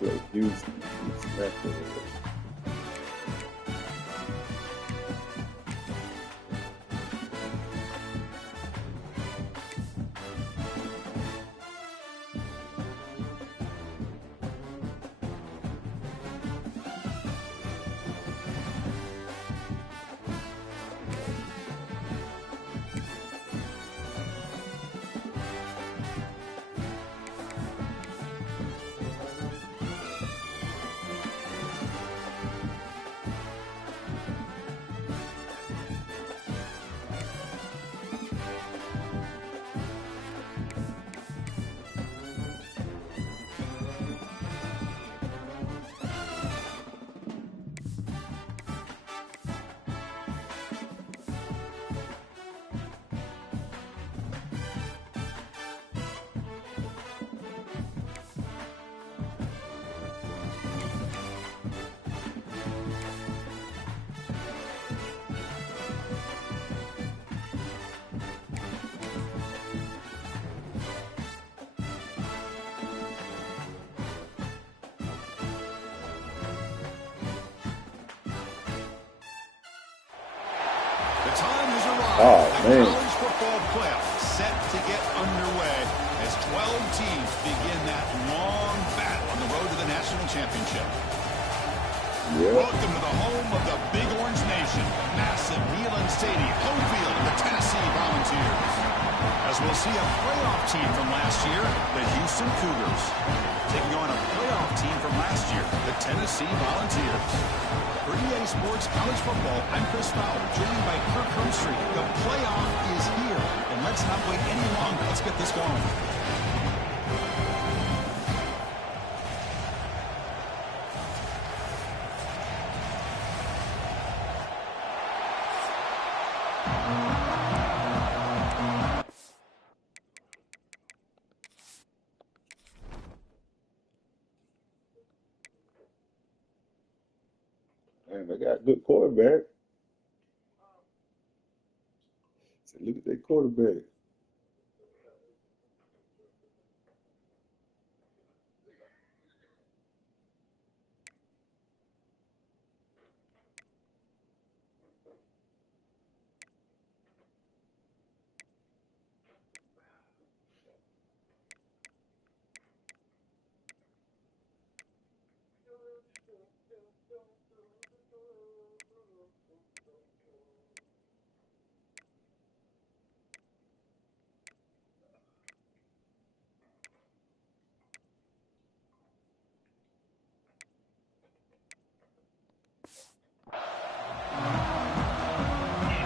play Houston. Smack their ass. The time has arrived. Oh, the man. college football playoff set to get underway as 12 teams begin that long battle on the road to the national championship. Yeah. Welcome to the home of the Big Orange Nation. Massive Neyland Stadium, home field of the Tennessee Volunteers. As we'll see a playoff team from last year, the Houston Cougars, taking on a playoff team from last year, the Tennessee Volunteers. For EA Sports College Football, I'm Chris Fowler, joined by Kirk Hermstreet. The playoff is here, and let's not wait any longer. Let's get this going. Man, they got a good quarterback. So look at that quarterback.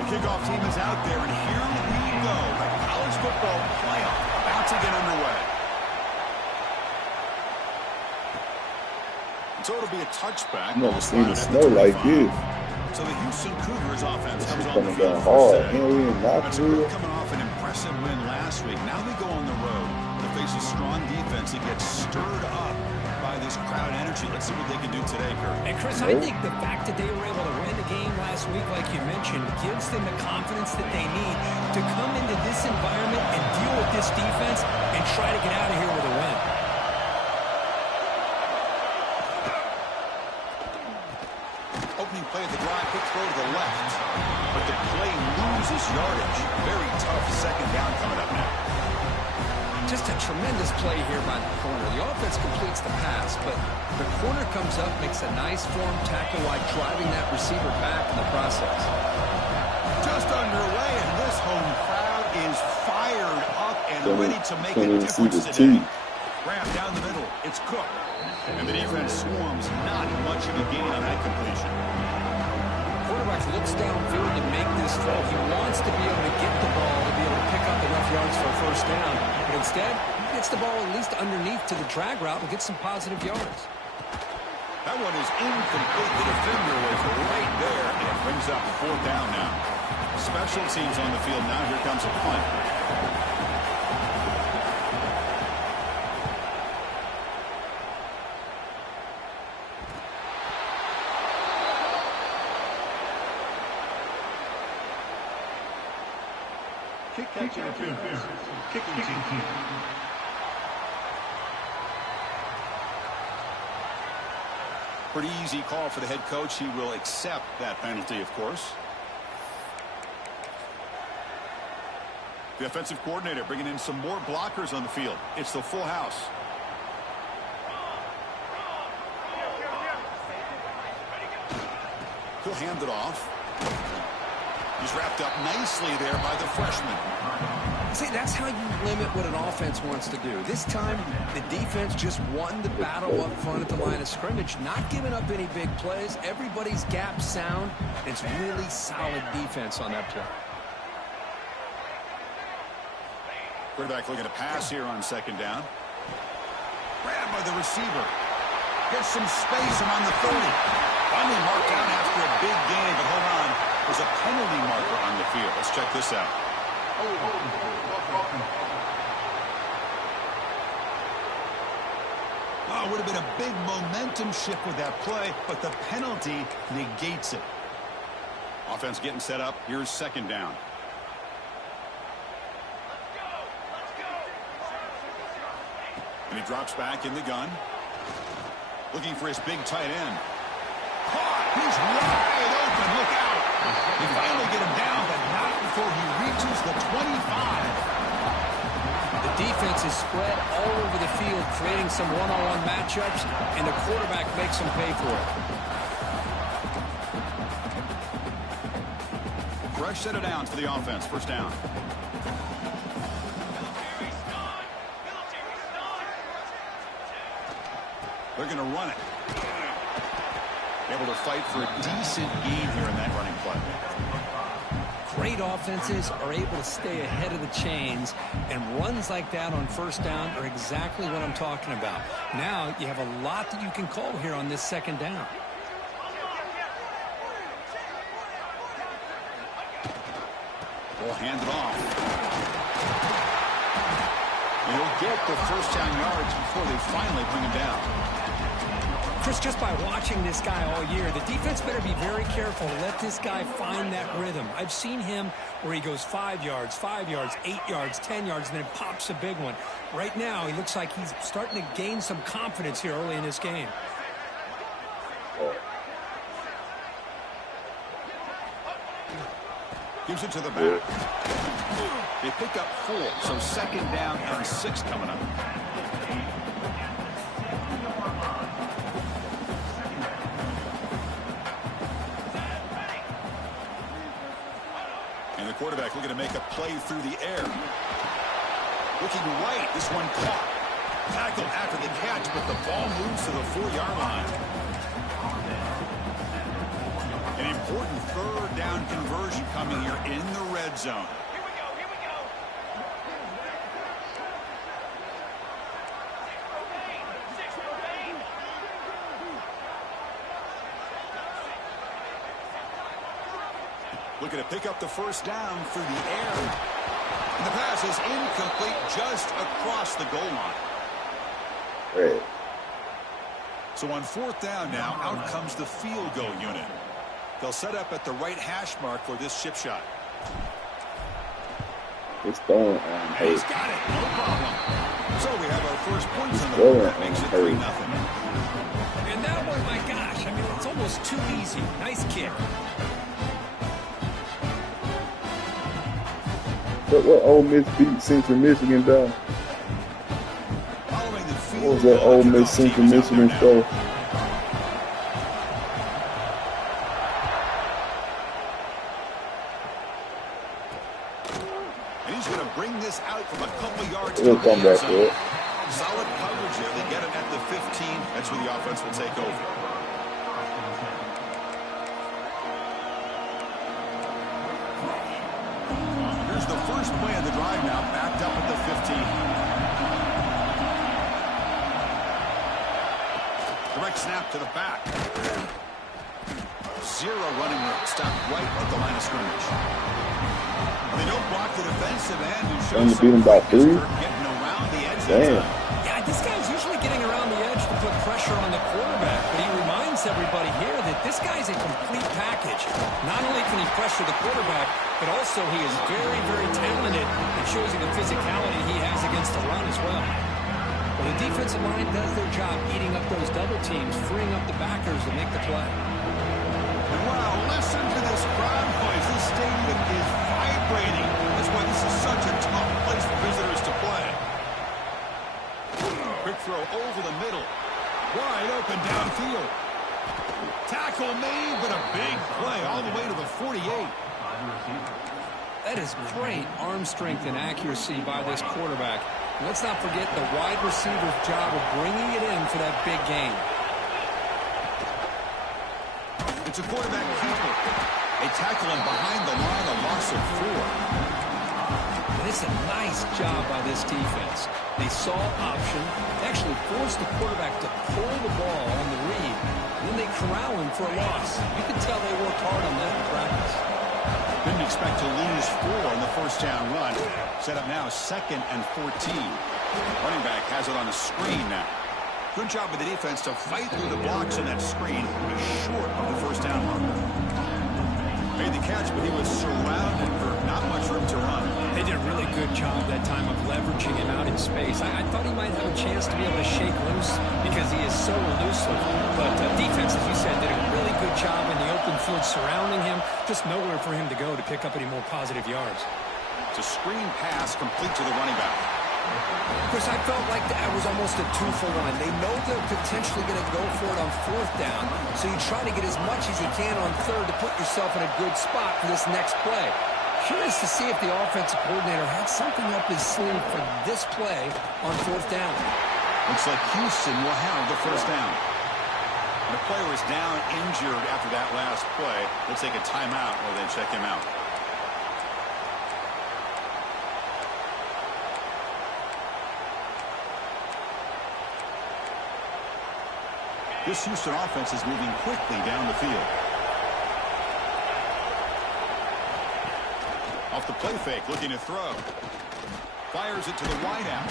Kickoff team is out there, and here we go. The college football playoff about to get underway. So it'll be a touchback. I've never seen it snow like this. So the Houston Cougars offense This comes is on the coming field down first hard. day. Man, we in Knoxville. Coming off an impressive win last week. Now they go on the road to face a strong defense that gets stirred up by this crowd energy. Let's see what they can do today, Kurt. And Chris, I think the fact that they were able to win the game last week, like you mentioned, gives them the confidence that they need to come into this environment and deal with this defense and try to get out of here with a win. Opening play of the drive, quick throw to the left. But the play loses yardage. Very tough second down coming up now. Just a tremendous play here by the corner. The offense completes the pass, but the corner comes up, makes a nice form tackle while driving that receiver back in the process. Just underway, and this home crowd is fired up and ready to make a difference today. Wrap down the middle, it's Cook. And the defense swarms, not much of a gain on that completion. Quarterback looks downfield to make this throw. He wants to be able to get the ball to be able to pick up enough yards for a first down. But instead, he gets the ball at least underneath to the drag route and gets some positive yards. That one is incomplete. The defender was right there, and it brings up fourth down now. Special teams on the field now. Here comes a punt. Kick catch interference. Kicking team. Pretty easy call for the head coach. He will accept that penalty, of course. The offensive coordinator bringing in some more blockers on the field. It's the full house. He'll hand it off. He's wrapped up nicely there by the freshman. See, that's how you limit what an offense wants to do. This time, the defense just won the battle up front at the line of scrimmage, not giving up any big plays. Everybody's gap sound. It's really solid defense on that play. Quarterback looking to pass here on second down. Grabbed by the receiver. Gets some space around the 30. Finally marked out after a big gain, but hold on. There's a penalty marker on the field. Let's check this out. Oh, would have been a big momentum shift with that play, but the penalty negates it. Offense getting set up. Here's second down. And he drops back in the gun. Looking for his big tight end. Caught. He's wide open. Look out. They finally get him down, but not before he reaches the 25. The defense is spread all over the field, creating some one-on-one matchups, and the quarterback makes them pay for it. Fresh set of downs for the offense. First down. They're going to run it. Able to fight for a decent gain here in that running play. Great offenses are able to stay ahead of the chains, and runs like that on first down are exactly what I'm talking about. Now you have a lot that you can call here on this second down. We'll hand it off. And he'll get the first down yards before they finally bring him down. Chris, just by watching this guy all year, the defense better be very careful to let this guy find that rhythm. I've seen him where he goes 5 yards, 8 yards, 10 yards, and then pops a big one. Right now, he looks like he's starting to gain some confidence here early in this game. Gives it to the back. They pick up 4, so second down and 6 coming up. And the quarterback looking to make a play through the air. Looking right, this one caught. Tackled after the catch, but the ball moves to the 4-yard line. An important third down conversion coming here in the red zone. Here we go. Looking to pick up the first down through the air. And the pass is incomplete just across the goal line. Right. So on fourth down now, out comes the field goal unit. They'll set up at the right hash mark for this chip shot. It's throwing He's got it, no problem. So we have our first points on the board. That makes it 3-0. And that one, my gosh, I mean, it's almost too easy. Nice kick. What Ole Miss beat Central Michigan down? Following the field What was that Ole Miss Central Michigan score? And he's going to bring this out from a couple yards. He'll come back to it. Solid coverage there. They get it at the 15. That's where the offense will take over. Here's the first play of the drive now, backed up at the 15. Direct snap to the back. 0 running room. Stopped right at the line of scrimmage. They don't block the defensive end who shows Beat him by 3. getting around the edge. Damn. Yeah, this guy's usually getting around the edge to put pressure on the quarterback, but he reminds everybody here that this guy's a complete package. Not only can he pressure the quarterback, but also he is very, very talented and shows you the physicality he has against the run as well. Well, the defensive line does their job eating up those double teams, freeing up the backers to make the play. Wow, listen to this crowd noise. This stadium is vibrating. That's why this is such a tough place for visitors to play. Quick throw over the middle. Wide open downfield. Tackle made, but a big play all the way to the 48. That is great arm strength and accuracy by this quarterback. Let's not forget the wide receiver's job of bringing it in for that big gain. It's a quarterback keeper. They tackle him behind the line, a loss of 4. And it's a nice job by this defense. They saw option, actually forced the quarterback to pull the ball on the read, and then they corral him for a loss. You can tell they worked hard on that in practice. Didn't expect to lose 4 on the first down run. Set up now 2nd and 14. Running back has it on a screen now. Good job with the defense to fight through the blocks in that screen, but short of the first down marker. Made the catch, but he was surrounded for not much room to run. They did a really good job that time of leveraging him out in space. I thought he might have a chance to be able to shake loose because he is so elusive. But defense, as you said, did a really good job in the open field surrounding him. Just nowhere for him to go to pick up any more positive yards. It's a screen pass complete to the running back. Chris, I felt like that was almost a 2-for-1. They know they're potentially going to go for it on 4th down, so you try to get as much as you can on 3rd to put yourself in a good spot for this next play. Curious to see if the offensive coordinator had something up his sleeve for this play on 4th down. Looks like Houston will have the first down. The player is down injured after that last play. We'll take a timeout or then check him out. This Houston offense is moving quickly down the field. Off the play fake, looking to throw. Fires it to the wideout.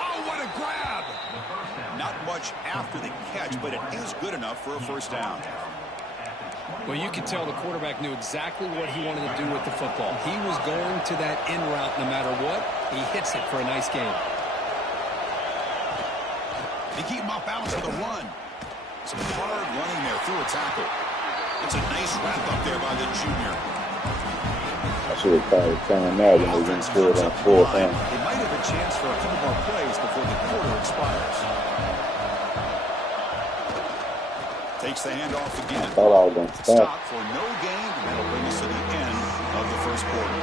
Oh, what a grab! Not much after the catch, but it is good enough for a first down. Well, you could tell the quarterback knew exactly what he wanted to do with the football. He was going to that in route no matter what. He hits it for a nice gain. They keep him off balance for the run. Some hard running there through a tackle. It's a nice wrap up there by the junior. I should have called a timeout when they went for it on 4th down. They might have a chance for a couple more plays before the quarter expires. Takes the handoff again. I thought I was going to stop. For no gain, and that'll bring us to the end of the first quarter.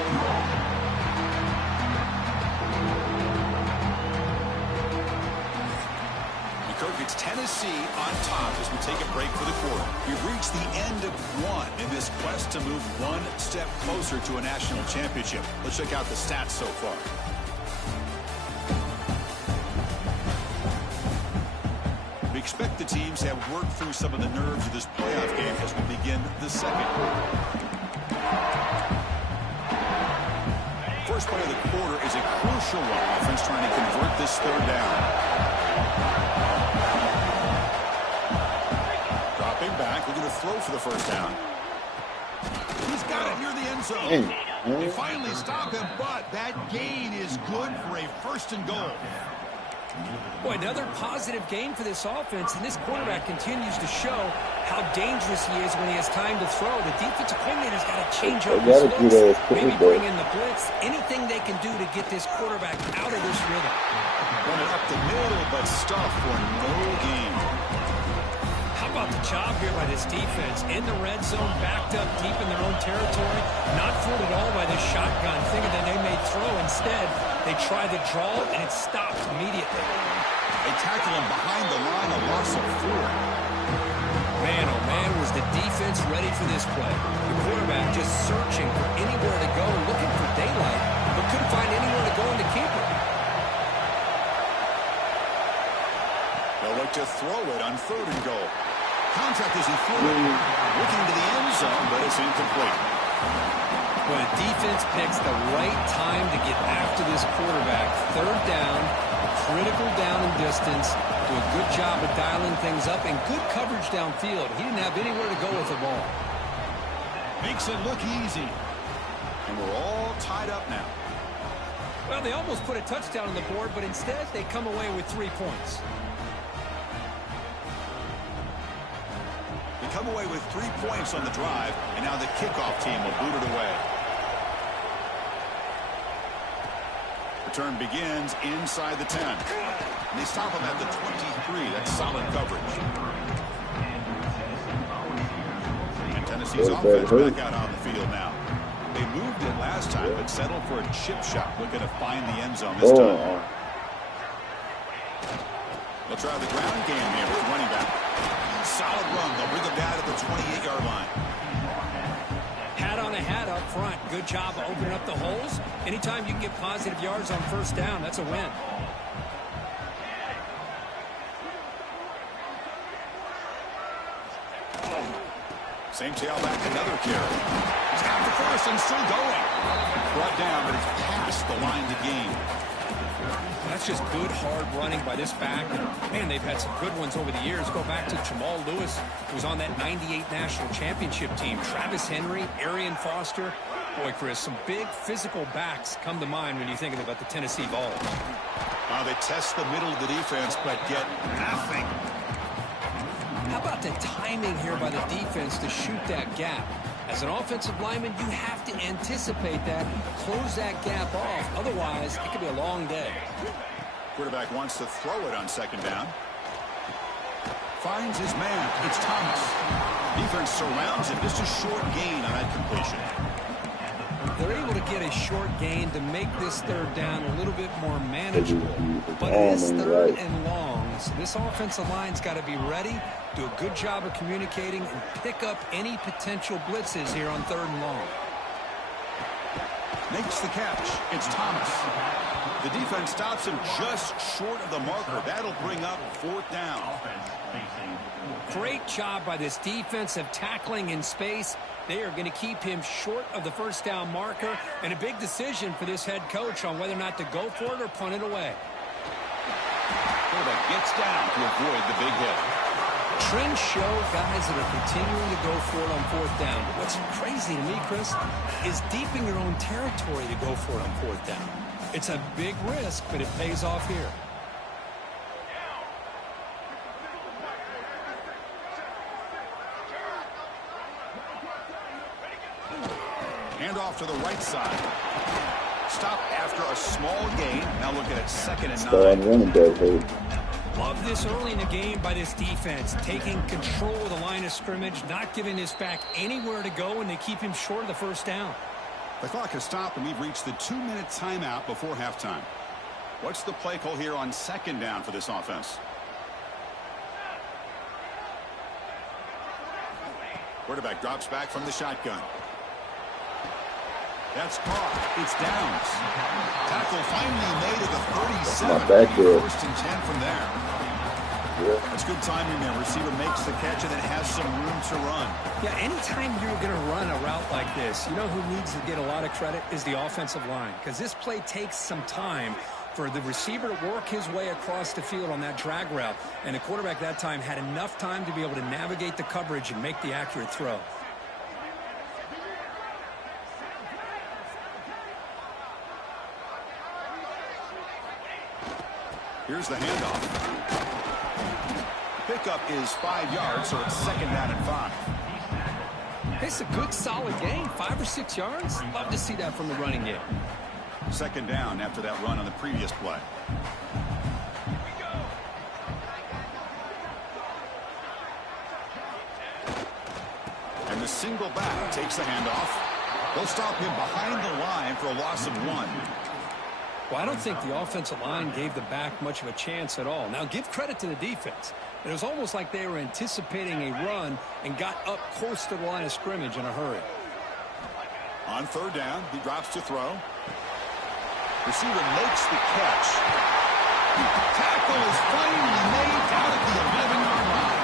It's Tennessee on top as we take a break for the quarter. We've reached the end of 1 in this quest to move 1 step closer to a national championship. Let's check out the stats so far. We expect the teams have worked through some of the nerves of this playoff game as we begin the second quarter. First play of the quarter is a crucial one. Offense trying to convert this 3rd down. Back, looking to throw for the first down. He's got it near the end zone. They finally stop him, but that gain is good for a 1st and goal. Boy, another positive gain for this offense, and this quarterback continues to show how dangerous he is when he has time to throw. The defensive coordinator's got to change up his looks, maybe bring in the blitz, anything they can do to get this quarterback out of this rhythm. Running up the middle, but stuffed for no gain. How about the job here by this defense? In the red zone, backed up deep in their own territory, not fooled at all by this shotgun, thinking that they may throw. Instead, they try the draw, and it stops immediately. They tackle him behind the line, a loss of 4. Man, oh man, was the defense ready for this play. The quarterback just searching for anywhere to go, looking for daylight, but couldn't find anywhere to go in the keeper. They'll look to throw it on 3rd and goal. Contact as he threw it. Looking to the end zone, but it's incomplete. When a defense picks the right time to get after this quarterback, 3rd down, critical down and distance, do a good job of dialing things up, and good coverage downfield. He didn't have anywhere to go with the ball. Makes it look easy. And we're all tied up now. Well, they almost put a touchdown on the board, but instead they come away with 3 points. come away with 3 points on the drive, and now the kickoff team will boot it away. Return begins inside the 10. And they stop him at the 23. That's solid coverage. And Tennessee's offense back out on the field now. They moved it last time, but settled for a chip shot, looking to find the end zone this time. They'll try the ground game here with the running back. Solid run. They'll bring him down at the 28-yard line. Hat on a hat up front. Good job of opening up the holes. Anytime you can get positive yards on first down, that's a win. Same tailback, another carry. He's got the first and still going. Brought down, but it's past the line to gain. That's just good, hard running by this back. And, man, they've had some good ones over the years. Go back to Jamal Lewis, who was on that 98 National Championship team. Travis Henry, Arian Foster. Boy, Chris, some big physical backs come to mind when you're thinking about the Tennessee Vols. They test the middle of the defense, but get nothing. How about the timing here by the defense to shoot that gap? As an offensive lineman, you have to anticipate that, close that gap off. Otherwise, it could be a long day. Quarterback wants to throw it on second down. Finds his man. It's Thomas. Defense surrounds him. Just a short gain on that completion. They're able to get a short gain to make this third down a little bit more manageable. But it is third and long, so this offensive line's got to be ready, do a good job of communicating, and pick up any potential blitzes here on third and long. Makes the catch. It's Thomas. The defense stops him just short of the marker. That'll bring up fourth down. Great job by this defensive tackling in space. They are going to keep him short of the first down marker, and a big decision for this head coach on whether or not to go for it or punt it away. Quarterback gets down to avoid the big hit. Trends show guys that are continuing to go for it on fourth down. But what's crazy to me, Chris, is deep in your own territory to go for it on fourth down. It's a big risk, but it pays off here. Hand off to the right side. Stop after a small gain. Now looking at second and 9. Love this early in the game by this defense, taking control of the line of scrimmage, not giving this back anywhere to go, and they keep him short of the first down. The clock has stopped, and we've reached the 2-minute timeout before halftime. What's the play call here on second down for this offense? Quarterback drops back from the shotgun. That's caught. It's Downs. Tackle finally made at the 37. First and 10 from there. That's good timing there. Receiver makes the catch and then has some room to run. Yeah, anytime you're going to run a route like this, you know who needs to get a lot of credit is the offensive line, because this play takes some time for the receiver to work his way across the field on that drag route, and the quarterback that time had enough time to be able to navigate the coverage and make the accurate throw. Here's the handoff. Pickup is 5 yards, so it's second down and 5. It's a good, solid gain, 5 or 6 yards. Love to see that from the running game. Second down after that run on the previous play. And the single back takes the handoff. They'll stop him behind the line for a loss of 1. Well, I don't think the offensive line gave the back much of a chance at all. Now, give credit to the defense. It was almost like they were anticipating a run and got up close to the line of scrimmage in a hurry. On third down, he drops to throw. Receiver makes the catch. Tackle is finally made down at the 11-yard line.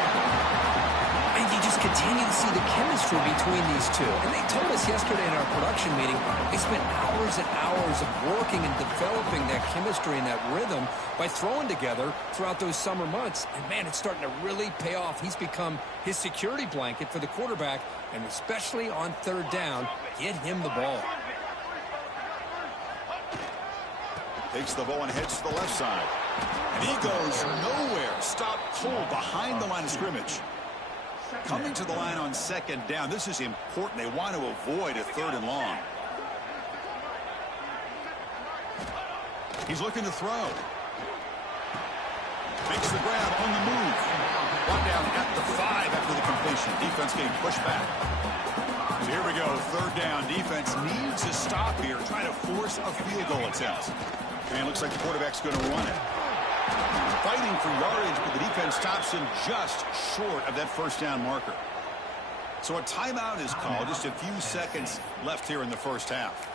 And you just continue to see the chemistry between these two. And they told us yesterday in our production meeting, they spent hours and hours of working and developing that chemistry and that rhythm by throwing together throughout those summer months. And, man, it's starting to really pay off. He's become his security blanket for the quarterback, and especially on third down, get him the ball. Takes the ball and heads to the left side. And he goes nowhere. Stop cold behind the line of scrimmage. Coming to the line on second down. This is important. They want to avoid a 3rd and long. He's looking to throw. Makes the grab on the move. Brought down at the 5 after the completion. Defense getting pushed back. So here we go. 3rd down. Defense needs to stop here. Trying to force a field goal attempt. And it looks like the quarterback's going to run it. Fighting for yardage, but the defense stops him just short of that 1st down marker. So a timeout is called. Just a few seconds left here in the 1st half.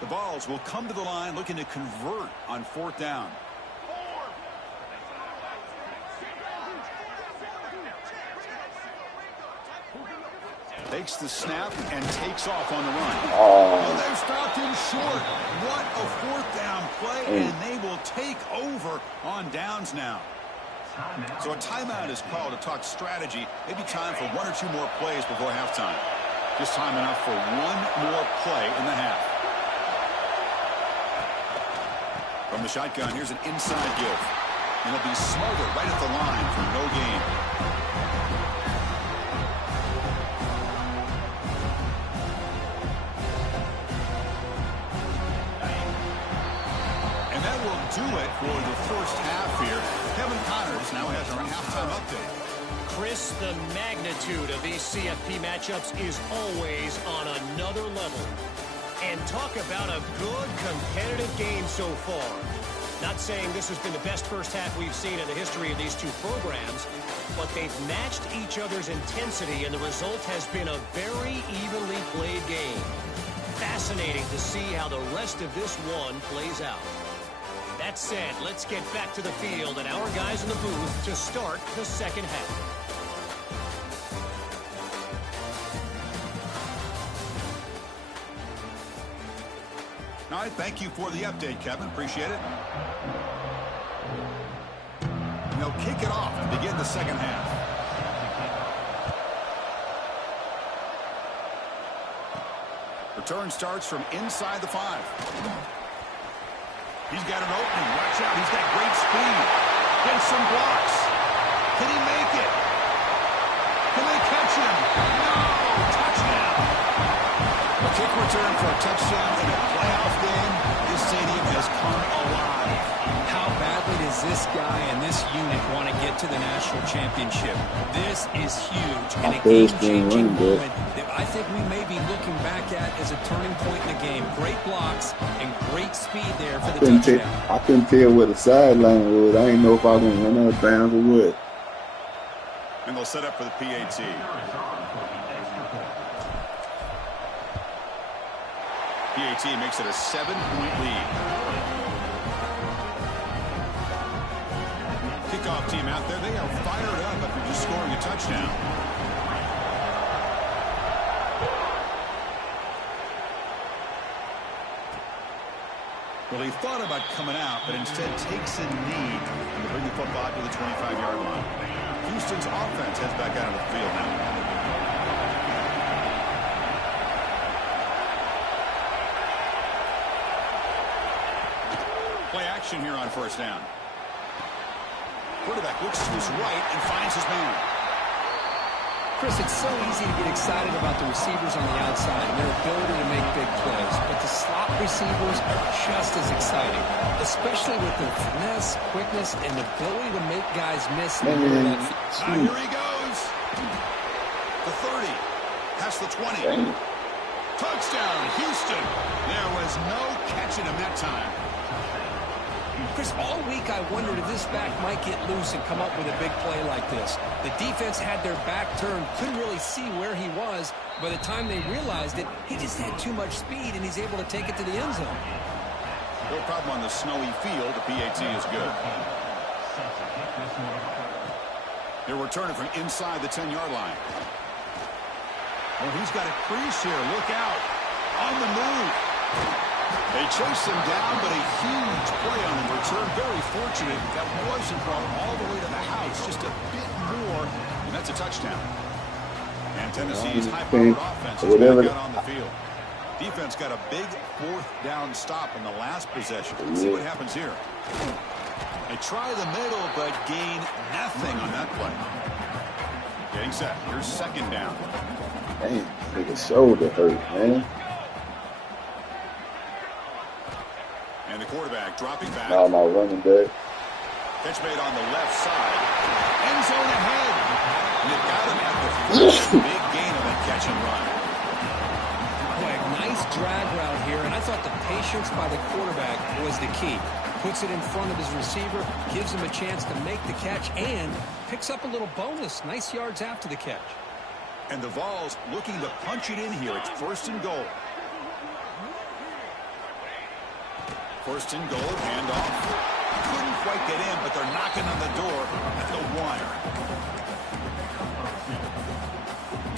The Vols will come to the line looking to convert on 4th down. Takes the snap and takes off on the run. Oh, they've stopped him short. What a 4th down play, and they will take over on downs now. So a timeout is called to talk strategy. Maybe time for 1 or 2 more plays before halftime. Just time enough for 1 more play in the half. From the shotgun, here's an inside give. And it'll be smothered right at the line for no gain. Do it for the 1st half here. Kevin Connors now has our halftime update. Chris, the magnitude of these CFP matchups is always on another level. And talk about a good competitive game so far. Not saying this has been the best 1st half we've seen in the history of these 2 programs, but they've matched each other's intensity, and the result has been a very evenly played game. Fascinating to see how the rest of this one plays out. That said, let's get back to the field and our guys in the booth to start the 2nd half. All right, thank you for the update, Kevin. Appreciate it. And they'll kick it off to begin the 2nd half. Return starts from inside the 5. He's got an opening. Watch out. He's got great speed. Gets some blocks. Can he make it? Can they catch him? No! Touchdown! A kick return for a touchdown in a playoff game. This stadium has come alive. How badly does this guy and this unit want to get to the national championship? This is huge and a game-changing moment that I think we may be looking back at as a turning point in the game. Great blocks and great speed there for the touchdown. I couldn't tell where the sideline was. I didn't know if I was going to run out of bounds or what. And they'll set up for the PAT. PAT makes it a 7-point lead. Kickoff team out there. They are fired up after just scoring a touchdown. Well, he thought about coming out, but instead takes a knee to bring the football out to the 25-yard line. Houston's offense heads back out of the field now. Play action here on 1st down. Quarterback looks to his right and finds his man. Chris, it's so easy to get excited about the receivers on the outside and their ability to make big plays, but the slot receivers are just as exciting, especially with their finesse, quickness, and ability to make guys miss. Here he goes. The 30, past the 20. Touchdown, Houston. There was no catching him that time. Chris, all week I wondered if this back might get loose and come up with a big play like this. The defense had their back turned, couldn't really see where he was. By the time they realized it, he just had too much speed, and he's able to take it to the end zone. No problem on the snowy field. The PAT is good. They're returning from inside the 10-yard line. Oh, he's got a crease here. Look out. On the move. They chase him down, but a huge play on the return. Very fortunate that wasn't brought all the way to the house. Just a bit more, and that's a touchdown. And Tennessee's high-powered offense is back out on the field. Defense got a big 4th down stop in the last possession. Let's see what happens here. They try the middle, but gain nothing on that play. Getting set. Here's second down. Damn, nigga shoulder hurt, man. And the quarterback dropping back. Now my running back. Catch made on the left side. End zone ahead. And it got him at the 40. Big gain on that catch and run. Boy, nice drag route here, and I thought the patience by the quarterback was the key. Puts it in front of his receiver, gives him a chance to make the catch, and picks up a little bonus. Nice yards after the catch. And the Vols looking to punch it in here. It's first and goal. First and goal, handoff. Couldn't quite get in, but they're knocking on the door at the wire.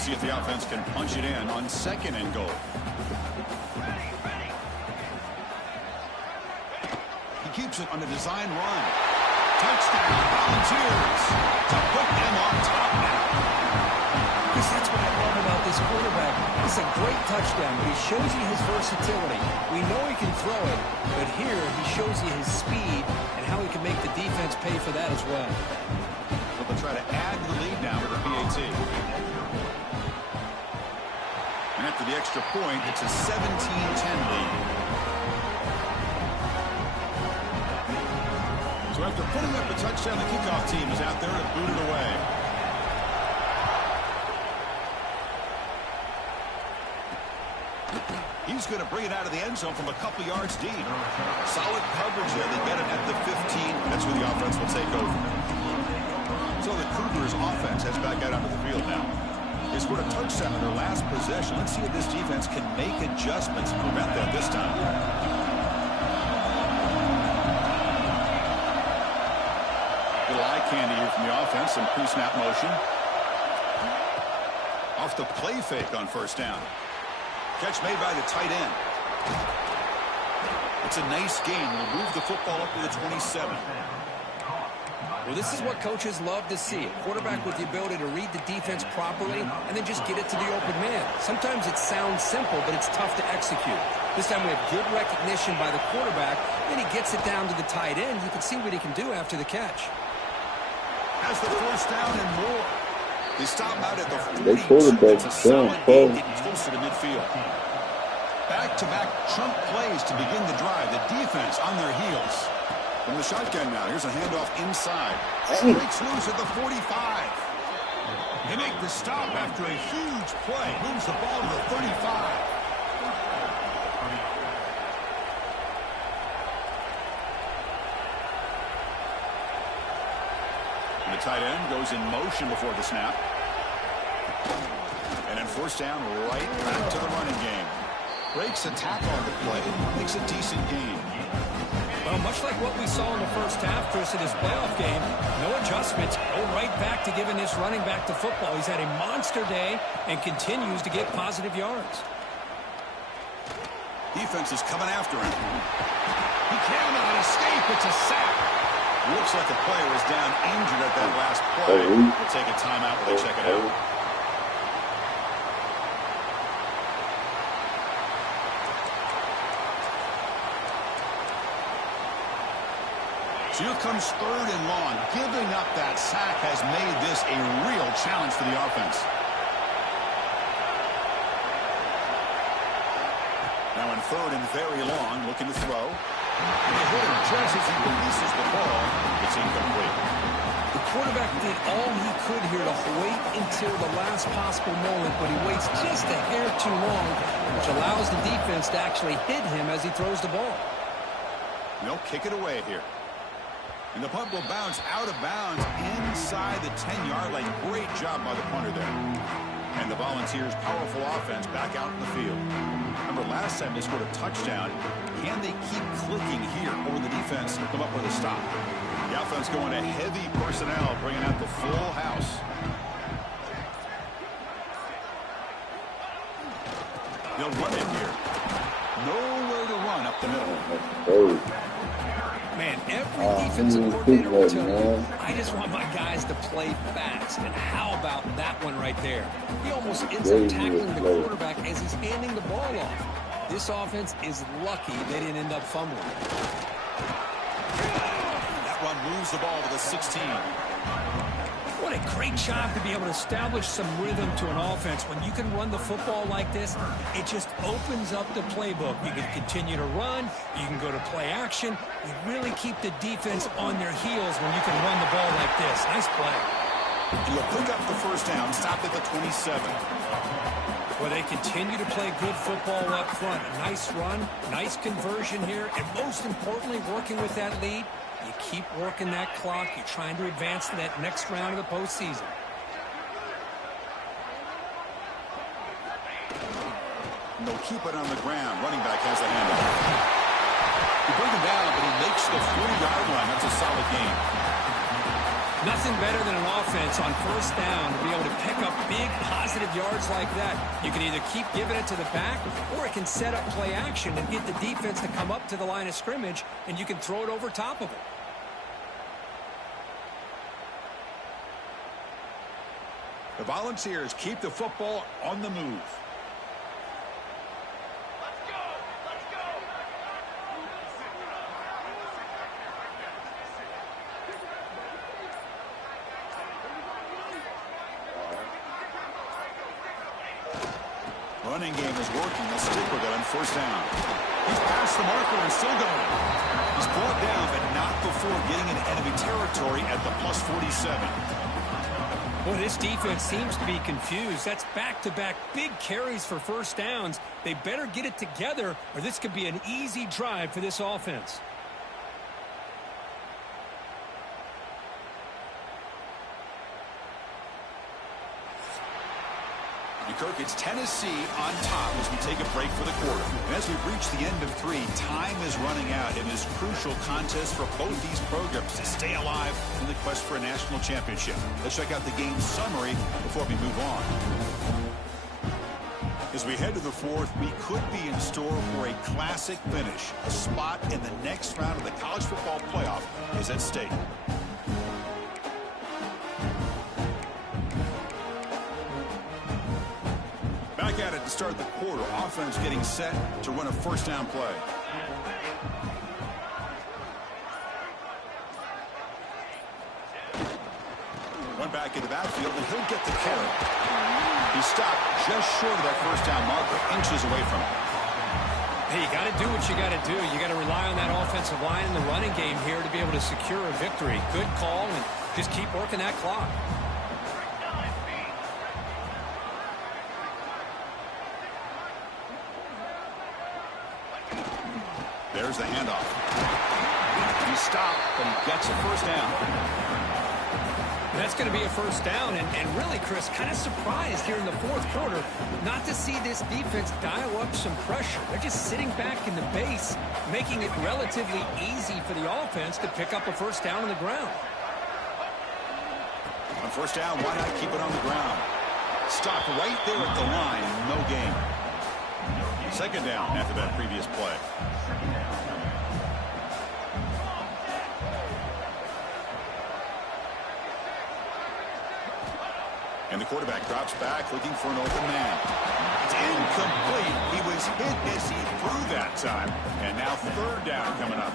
See if the offense can punch it in on second and goal. He keeps it on a design run. Touchdown, Volunteers, to put them on top now. Because that's what I love about this quarterback. It's a great touchdown, but he shows you his versatility. We know he can throw it, but here he shows you his speed and how he can make the defense pay for that as well. So they'll try to add to the lead now with a PAT. And after the extra point, it's a 17-10 lead. So after putting up a touchdown, the kickoff team is out there to boot it away. He's going to bring it out of the end zone from a couple yards deep. Solid coverage there. They get it at the 15. That's where the offense will take over. So the Cougars' offense heads back out onto the field now. They scored a touchdown in their last possession. Let's see if this defense can make adjustments and prevent that this time. Little eye candy here from the offense. Some pre-snap motion. Off the play fake on first down. Catch made by the tight end. It's a nice gain. We'll move the football up to the 27. Well, this is what coaches love to see. A quarterback with the ability to read the defense properly and then just get it to the open man. Sometimes it sounds simple, but it's tough to execute. This time we have good recognition by the quarterback. Then he gets it down to the tight end. You can see what he can do after the catch. Has the first down and more. They stop out at the 42. quarterback It's a solid gain, getting closer to midfield. Back-to-back chunk plays to begin the drive. The defense on their heels. From the shotgun now, here's a handoff inside. Breaks loose at the 45. They make the stop after a huge play. Moves the ball to the 35. And the tight end goes in motion before the snap. And then first down, right back to the running game. Breaks a tackle on the play. Makes a decent gain. Well, much like what we saw in the first half, Chris, in this playoff game, no adjustments. Go right back to giving this running back to football. He's had a monster day and continues to get positive yards. Defense is coming after him. He cannot escape. It's a sack. Looks like a player is down injured at that last play. We'll take a timeout while they check it out. So here comes third and long. Giving up that sack has made this a real challenge for the offense. Now in third and very long, looking to throw. And they hit him just as he releases the ball. It's incomplete. The quarterback did all he could here to wait until the last possible moment, but he waits just a hair too long, which allows the defense to actually hit him as he throws the ball. They'll kick it away here. And the punt will bounce out of bounds inside the 10-yard line. Great job by the punter there. And the Volunteers' powerful offense back out in the field. Remember, last time they scored a touchdown. Can they keep clicking here, or will the defense come up with a stop? The offense going to heavy personnel, bringing out the full house. They'll run it here. Nowhere to run up the middle. Man, every defensive coordinator will tell you, I just want my guys to play fast. And how about that one right there? He almost ends up tackling the quarterback as he's handing the ball off. This offense is lucky they didn't end up fumbling. That run moves the ball to the 16. What a great job to be able to establish some rhythm to an offense. When you can run the football like this, it just opens up the playbook. You can continue to run. You can go to play action. You really keep the defense on their heels when you can run the ball like this. Nice play. You'll pick up the first down, stop at the 27. Well, they continue to play good football up front. A nice run, nice conversion here, and most importantly, working with that lead. You keep working that clock. You're trying to advance to that next round of the postseason. And they'll keep it on the ground. Running back has the handoff. You bring him down, but he makes the 40-yard line. That's a solid gain. Nothing better than an offense on first down to be able to pick up big positive yards like that. You can either keep giving it to the back, or it can set up play action and get the defense to come up to the line of scrimmage, and you can throw it over top of them. The Volunteers keep the football on the move. Running game is working. They'll stick with it on first down. He's past the marker and still going. He's brought down, but not before getting into enemy territory at the plus 47. Well, this defense seems to be confused. That's back-to-back big carries for first downs. They better get it together, or this could be an easy drive for this offense. Kirk, it's Tennessee on top as we take a break for the quarter. And as we reach the end of 3, time is running out in this crucial contest for both these programs to stay alive in the quest for a national championship. Let's check out the game summary before we move on. As we head to the 4th, we could be in store for a classic finish. A spot in the next round of the college football playoff is at stake. Back at it to start the quarter. Offense getting set to run a first down play. Run back in the backfield, and he'll get the carry. He stopped just short of that first down marker, inches away from it. Hey, you got to do what you got to do. You got to rely on that offensive line in the running game here to be able to secure a victory. Good call, and just keep working that clock. There's the handoff. He stopped, but he gets a first down. That's going to be a first down, and really, Chris, kind of surprised here in the 4th quarter not to see this defense dial up some pressure. They're just sitting back in the base, making it relatively easy for the offense to pick up a first down on the ground. On first down, why not keep it on the ground? Stop right there at the line, no gain. Second down after that previous play. And the quarterback drops back looking for an open man. It's incomplete. He was hit as he threw that time. And now third down coming up.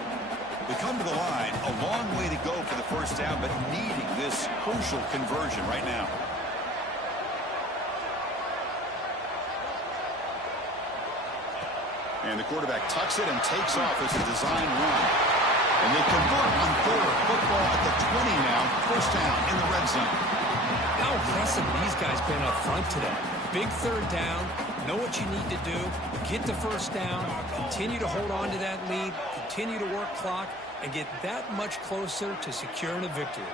They come to the line, a long way to go for the first down, but needing this crucial conversion right now. And the quarterback tucks it and takes off as a design run. And they convert on 3rd. Football at the 20 now. First down in the red zone. How impressive these guys been up front today. Big third down. Know what you need to do. Get the first down. Continue to hold on to that lead. Continue to work clock. And get that much closer to securing a victory.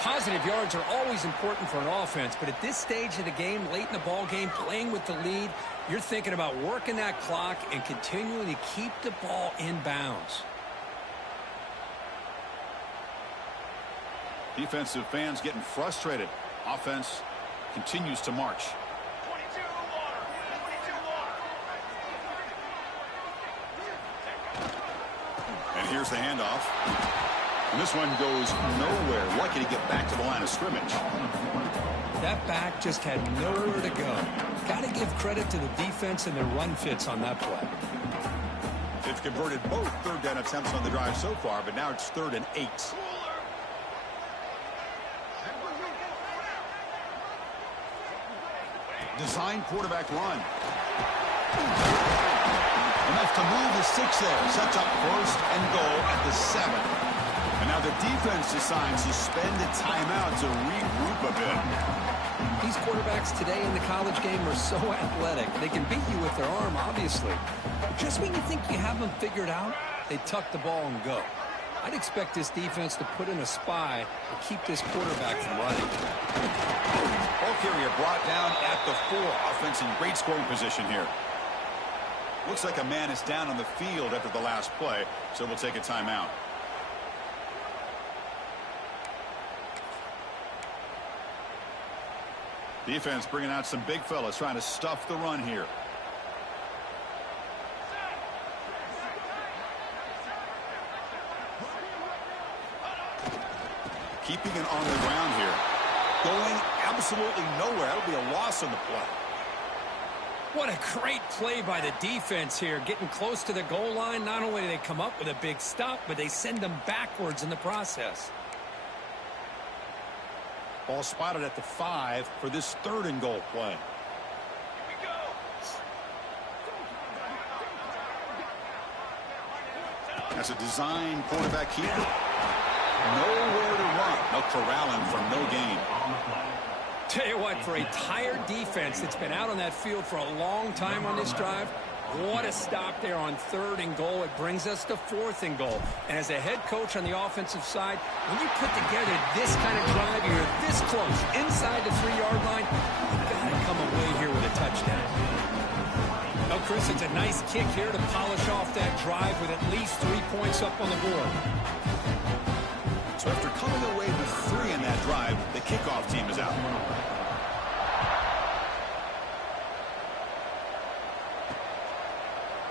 Positive yards are always important for an offense, but at this stage of the game, late in the ball game, playing with the lead, you're thinking about working that clock and continuing to keep the ball in bounds. Defensive fans getting frustrated. Offense continues to march. And here's the handoff. And this one goes nowhere. Lucky to get back to the line of scrimmage. That back just had nowhere to go. Got to give credit to the defense and their run fits on that play. They've converted both third down attempts on the drive so far, but now it's 3rd and 8. Design quarterback run. Enough to move the 6 there. Sets up 1st and goal at the 7. And now the defense decides to spend a timeout to regroup a bit. These quarterbacks today in the college game are so athletic. They can beat you with their arm, obviously. Just when you think you have them figured out, they tuck the ball and go. I'd expect this defense to put in a spy and keep this quarterback from running. Ball carrier brought down at the 4. Offense in great scoring position here. Looks like a man is down on the field after the last play, so we'll take a timeout. Defense bringing out some big fellas trying to stuff the run here. Keeping it on the ground here. Going absolutely nowhere. That'll be a loss on the play. What a great play by the defense here. Getting close to the goal line. Not only do they come up with a big stop, but they send them backwards in the process. Ball spotted at the 5 for this 3rd and goal play. That's a design quarterback keeper. Nowhere to run. No corralling from no gain. Tell you what, for a tired defense that's been out on that field for a long time on this drive, what a stop there on 3rd and goal. It brings us to 4th and goal. And as a head coach on the offensive side, when you put together this kind of drive, you're this close, inside the 3-yard line, you've got to come away here with a touchdown. Well, Chris, it's a nice kick here to polish off that drive with at least 3 points up on the board. So after coming away with 3 in that drive, the kickoff team is out.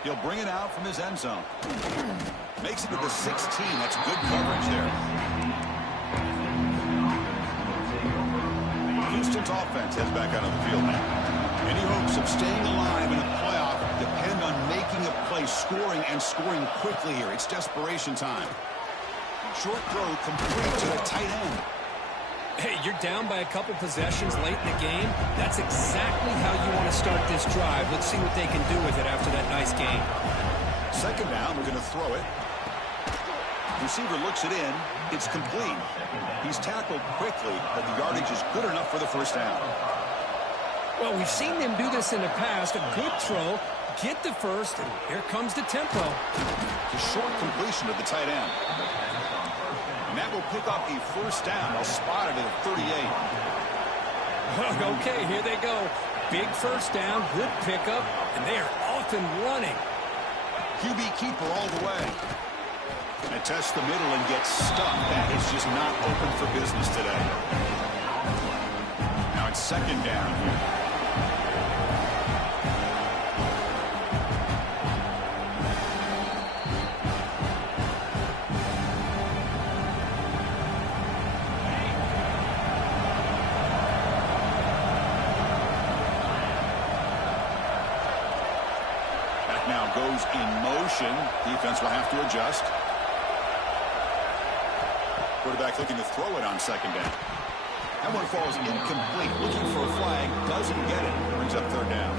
He'll bring it out from his end zone. Makes it to the 16. That's good coverage there. Houston's offense heads back out on the field now. Any hopes of staying alive in a playoff depend on making a play, scoring, and scoring quickly here. It's desperation time. Short throw complete to the tight end. Hey, you're down by a couple possessions late in the game. That's exactly how you want to start this drive. Let's see what they can do with it after that nice game. 2nd down, we're going to throw it. Receiver looks it in. It's complete. He's tackled quickly, but the yardage is good enough for the 1st down. Well, we've seen them do this in the past. A good throw, get the 1st, and here comes the tempo. The short completion of the tight end. And that will pick up a 1st down. They'll spot it at 38. Okay, here they go. Big 1st down, good pickup, and they are off and running. QB keeper all the way. And test the middle and gets stuck. That is just not open for business today. Now it's 2nd down here. Now goes in motion. Defense will have to adjust. Quarterback looking to throw it on 2nd down. That one falls incomplete. Looking for a flag. Doesn't get it. Brings up 3rd down.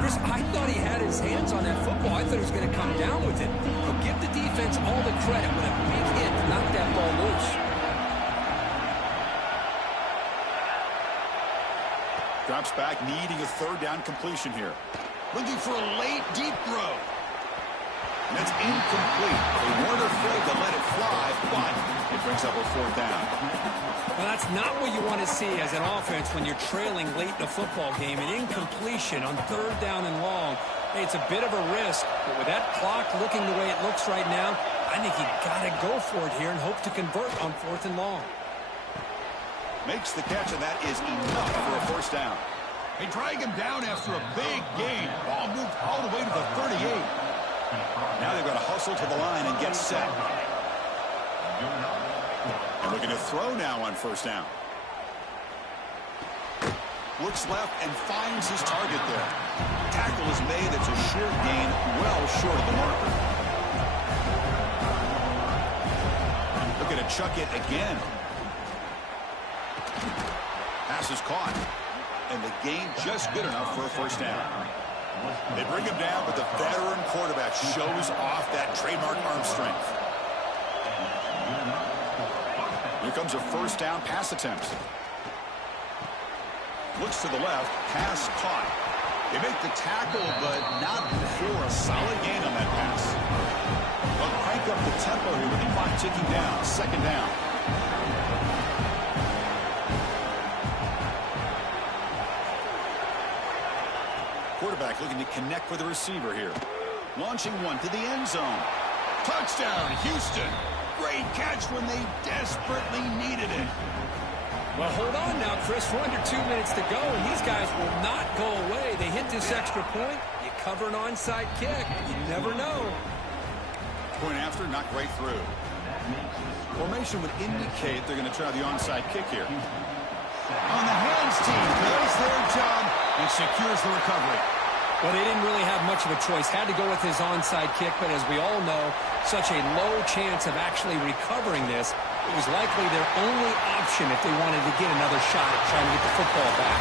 Chris, I thought he had his hands on that football. I thought he was going to come down with it. But give the defense all the credit with a big hit to knock that ball loose. Drops back, needing a 3rd down completion here. Looking for a late, deep throw. And that's incomplete. They weren't afraid to let it fly, but it brings up a 4th down. Well, that's not what you want to see as an offense when you're trailing late in a football game. An incompletion on 3rd down and long. Hey, it's a bit of a risk, but with that clock looking the way it looks right now, I think you got to go for it here and hope to convert on 4th and long. Makes the catch, and that is enough for a 1st down. They drag him down after a big gain. Ball moved all the way to the 38. Now they've got to hustle whistle to the line and get set. And looking to throw now on first down. Looks left and finds his target there. Tackle is made. It's a short gain, well short of the marker. Looking to chuck it again. Pass is caught. And the gain just good enough for a first down. They bring him down, but the veteran quarterback shows off that trademark arm strength. Here comes a first down pass attempt. Looks to the left, pass caught. They make the tackle, but not before a solid gain on that pass. They'll crank up the tempo here with the clock ticking down. Second down. Quarterback looking to connect with the receiver here. Launching one to the end zone. Touchdown, Houston. Great catch when they desperately needed it. Well, hold on now, Chris. We're under 2 minutes to go, and these guys will not go away. They hit this extra point. You cover an onside kick. You never know. Point after, knocked right through. Formation would indicate they're going to try the onside kick here. On the hands team does their job and secures the recovery. Well, they didn't really have much of a choice. Had to go with his onside kick, but as we all know, such a low chance of actually recovering this. It was likely their only option if they wanted to get another shot at trying to get the football back.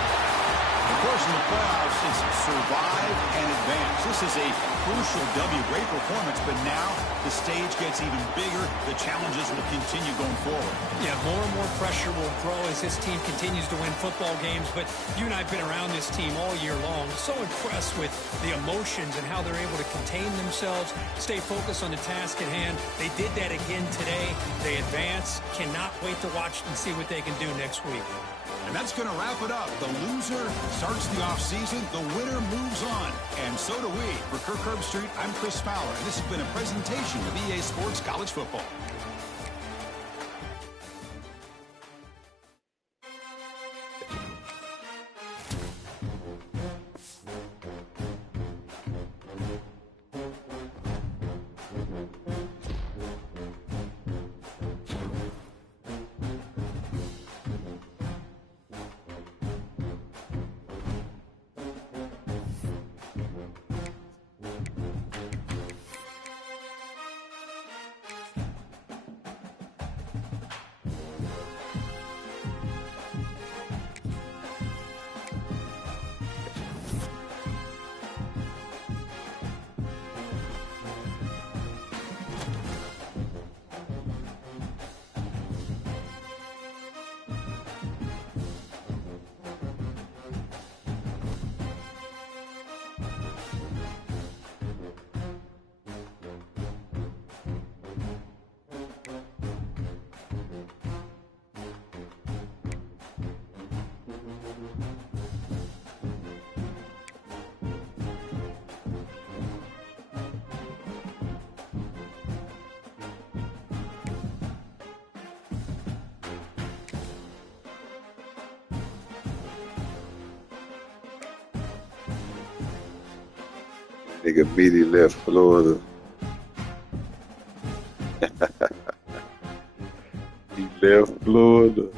Of course, in the playoffs, it's survive and advance. This is a crucial W. Great performance, but now the stage gets even bigger. The challenges will continue going forward. Yeah, more and more pressure will grow as this team continues to win football games. But you and I have been around this team all year long. So impressed with the emotions and how they're able to contain themselves, stay focused on the task at hand. They did that again today. They advance. Cannot wait to watch and see what they can do next week. And that's going to wrap it up. The loser starts the offseason. The winner moves on. And so do we. For Kirk Herbstreit, I'm Chris Fowler. And this has been a presentation of EA Sports College Football. Nigga Beatty left Florida. He left Florida.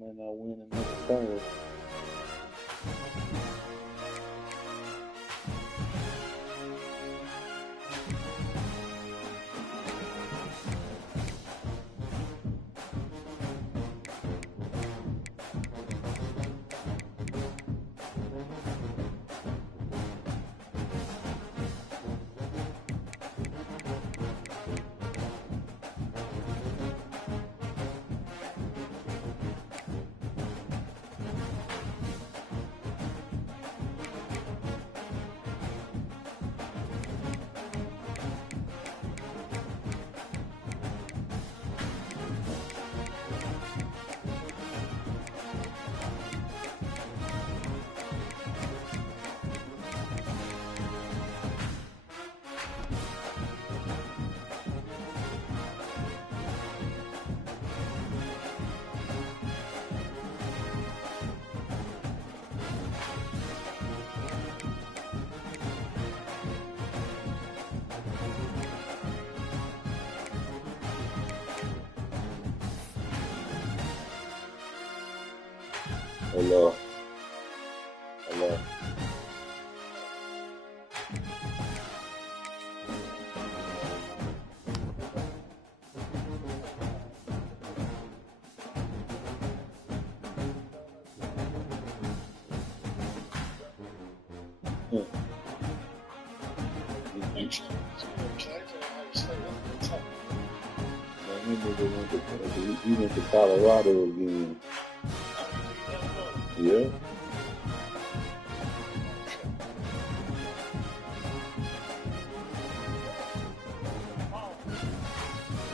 might not win another title. Hello. Hello. He went to Colorado again. Yeah.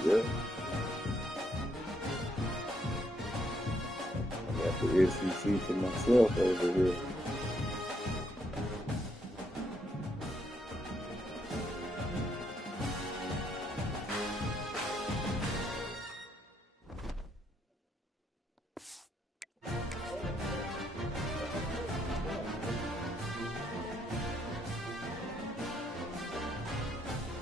Yeah. I got the SEC to myself over here.